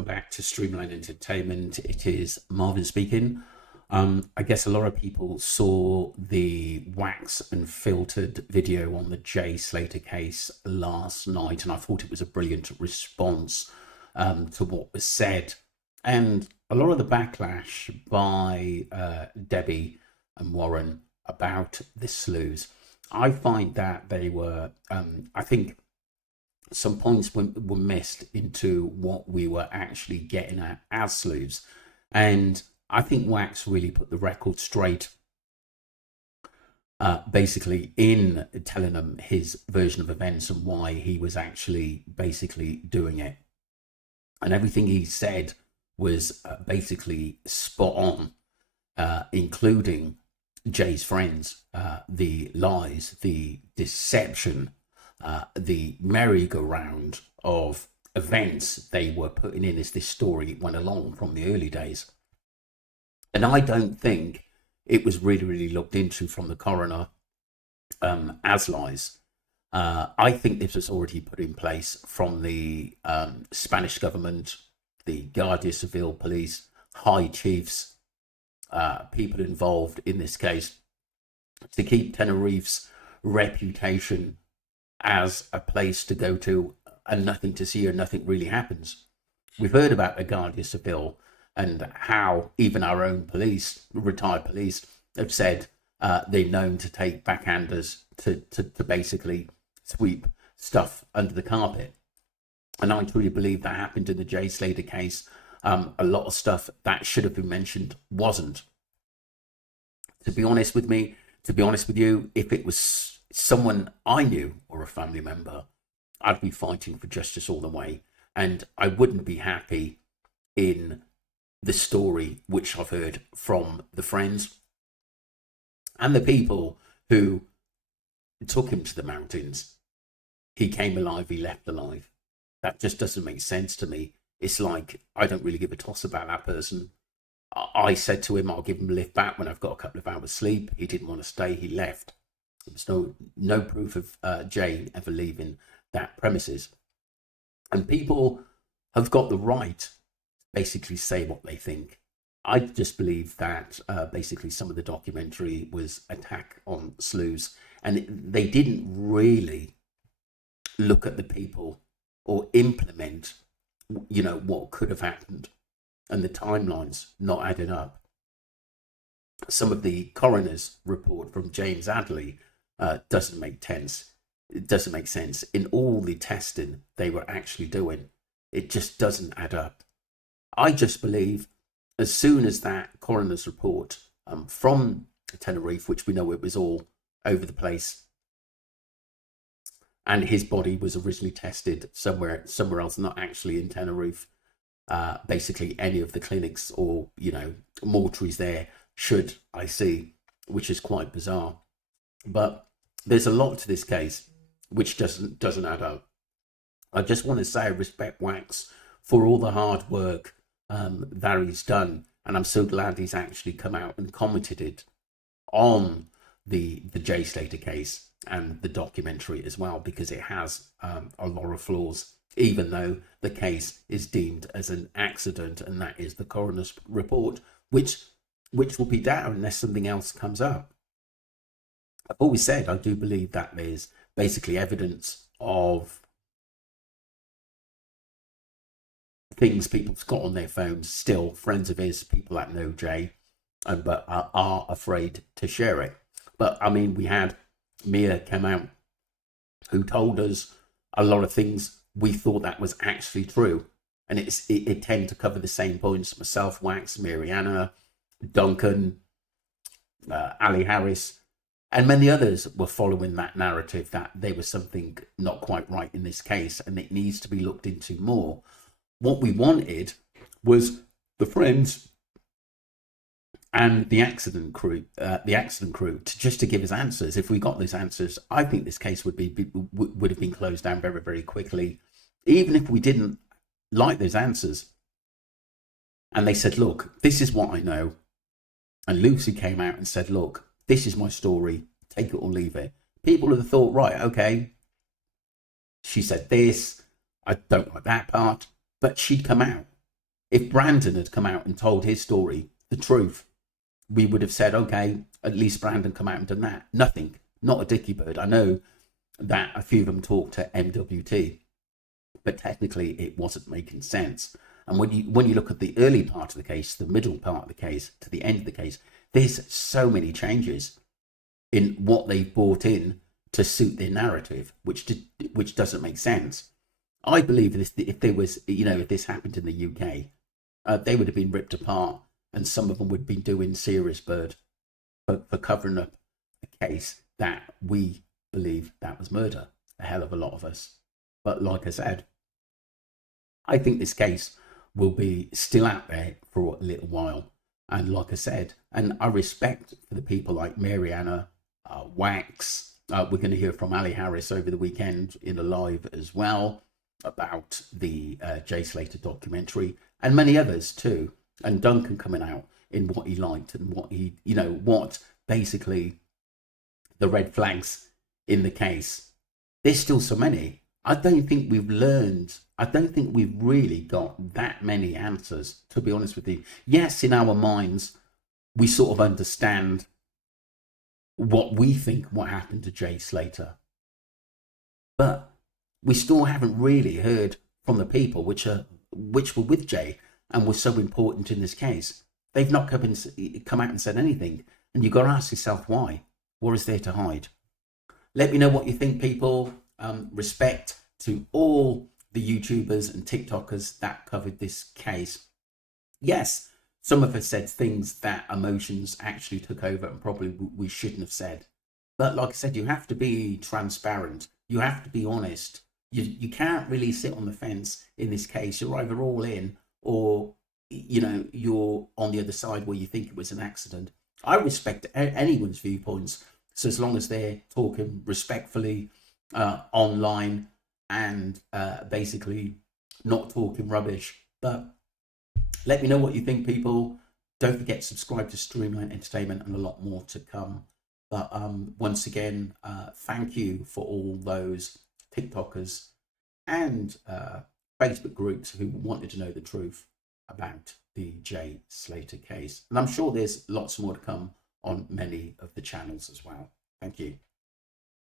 welcome back to Streamline Entertainment. It is Marvin speaking. I guess a lot of people saw the wax and filtered video on the Jay Slater case last night, and I thought it was a brilliant response to what was said. And a lot of the backlash by Debbie and Warren about the slews, I find that they were, I think, some points were missed into what we were actually getting at as slews. And I think Wax really put the record straight, basically in telling them his version of events and why he was actually basically doing it. And everything he said was basically spot on, including Jay's friends, the lies, the deception, the merry-go-round of events they were putting in as this story went along from the early days. And I don't think it was really looked into from the coroner as lies. I think this was already put in place from the Spanish government, the Guardia Civil police, high chiefs, people involved in this case, to keep Tenerife's reputation as a place to go to and nothing to see and nothing really happens. We've heard about the Guardia Civil and how even our own police, retired police, have said they're known to take backhanders to basically sweep stuff under the carpet. And I truly believe that happened in the Jay Slater case. A lot of stuff that should have been mentioned wasn't. To be honest with you, if it was someone I knew or a family member, I'd be fighting for justice all the way. And I wouldn't be happy in the story which I've heard from the friends and the people who took him to the mountains. He came alive, he left alive. That just doesn't make sense to me. It's like, I don't really give a toss about that person. I said to him, I'll give him a lift back when I've got a couple of hours sleep. He didn't want to stay, he left. There was no proof of Jay ever leaving that premises. And people have got the right to basically say what they think. I just believe that basically some of the documentary was attack on slews, and they didn't really look at the people or implement, what could have happened, and the timelines not adding up. Some of the coroner's report from James Adley doesn't make sense. It doesn't make sense in all the testing they were actually doing. It just doesn't add up. I just believe as soon as that coroner's report from Tenerife, which we know it was all over the place, and his body was originally tested somewhere else, not actually in Tenerife. Basically, any of the clinics or mortuaries there should I see, which is quite bizarre. But there's a lot to this case which doesn't add up. I just want to say I respect Wax for all the hard work that he's done, and I'm so glad he's actually come out and commented it on the Jay Slater case and the documentary as well, because it has a lot of flaws, even though the case is deemed as an accident, and that is the coroner's report, which will be down unless something else comes up. I've always said I do believe that there's basically evidence of things people's got on their phones still, friends of his, people that know Jay, but are afraid to share it. But I mean, we had Mia come out who told us a lot of things we thought that was actually true, and it tend to cover the same points. Myself, Wax, Mariana, Duncan, Ali Harris, and many others were following that narrative that there was something not quite right in this case and it needs to be looked into more. What we wanted was the friends and the accident crew to give us answers. If we got those answers, I think this case would have been closed down very quickly, even if we didn't like those answers. And they said, look, this is what I know. And Lucy came out and said, look, this is my story, take it or leave it. People would have thought, right, okay, she said this, I don't like that part, but she'd come out If Brandon had come out and told his story, the truth, we would have said, okay, at least Brandon come out and done that. Nothing, not a dicky bird. I know that a few of them talked to MWT, but technically it wasn't making sense. And when you look at the early part of the case, the middle part of the case, to the end of the case, there's so many changes in what they've brought in to suit their narrative, which doesn't make sense. I believe if there was, if this happened in the UK, they would have been ripped apart, and some of them would be doing serious bird for covering up a case that we believe that was murder. A hell of a lot of us. But like I said, I think this case will be still out there for a little while. And like I said, and I respect for the people like Mariana, Wax. We're going to hear from Ali Harris over the weekend in a live as well about the Jay Slater documentary, and many others too. And Duncan coming out in what he liked and what he, what basically the red flags in the case. There's still so many. I don't think we've learned. I don't think we've really got that many answers, to be honest with you. Yes, in our minds, we sort of understand what we think what happened to Jay Slater. But we still haven't really heard from the people which were with Jay and were so important in this case. They've not come out and said anything. And you've got to ask yourself why. What is there to hide? Let me know what you think, people. Respect to all the YouTubers and TikTokers that covered this case. Yes, some of us said things that emotions actually took over and probably we shouldn't have said. But like I said, you have to be transparent. You have to be honest. You can't really sit on the fence in this case. You're either all in or, you're on the other side where you think it was an accident. I respect anyone's viewpoints. So as long as they're talking respectfully online and basically not talking rubbish. But let me know what you think, people. Don't forget to subscribe to Streamline Entertainment and a lot more to come. But once again, thank you for all those TikTokers and Facebook groups who wanted to know the truth about the Jay Slater case. And I'm sure there's lots more to come on many of the channels as well. Thank you.